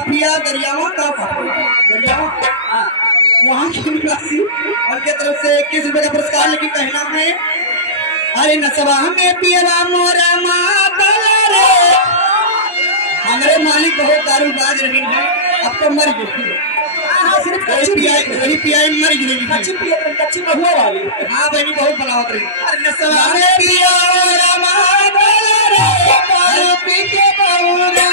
काफिया दरियावा का दरियावा वहाँ की निवासी और के तरफ से 21 रुपए का पुरस्कार लेके कहना है अरे नसवा में पियला मोरा मातला रे हमारे मालिक बहुत दारूबाज रही है अब तो मर गई वही पियाई मर गई कच्ची बहुआ वाली हाँ बहनी बहुत बनावत रही अरे नसवा में पिया मोरा मातला रे दारू पी के बहुना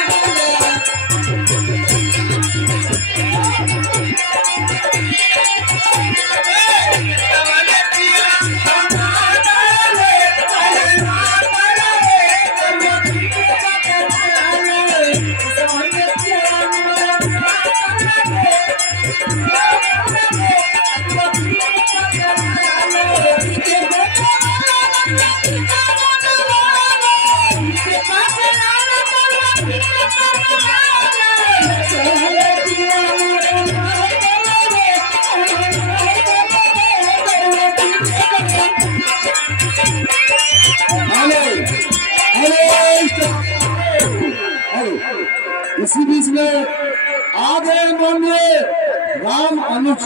इसी बीच में आगे माननीय राम अनुज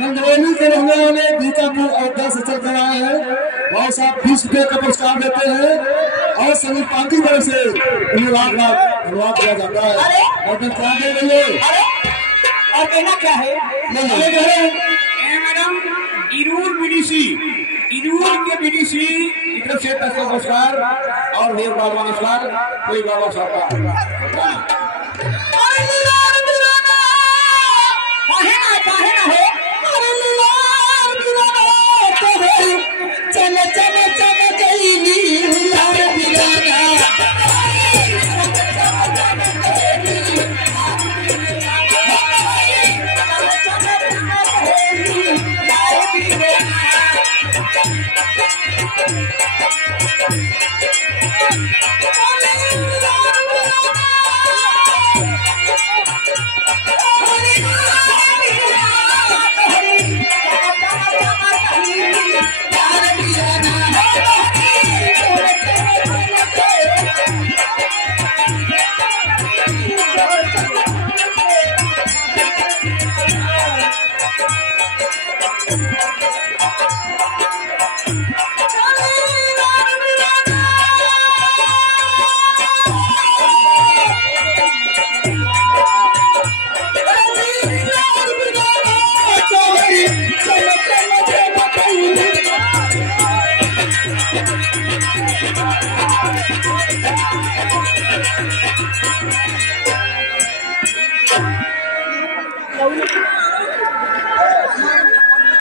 नंदवेली के रहने वाले बीकापुर अयोध्या से चल कर आए हैं। भाई साहब 20 रुपए का पुरस्कार देते हैं और संगीत पार्टी की तरफ से उन्हें लाख धन्यवाद दिया जाता है। और क्या दे रही है और कहना क्या है मैडम इरूर बीडीसी के बीडीसी की तरफ से पुरस्कार और भी बाबा नमस्कार कोई बाबा साहब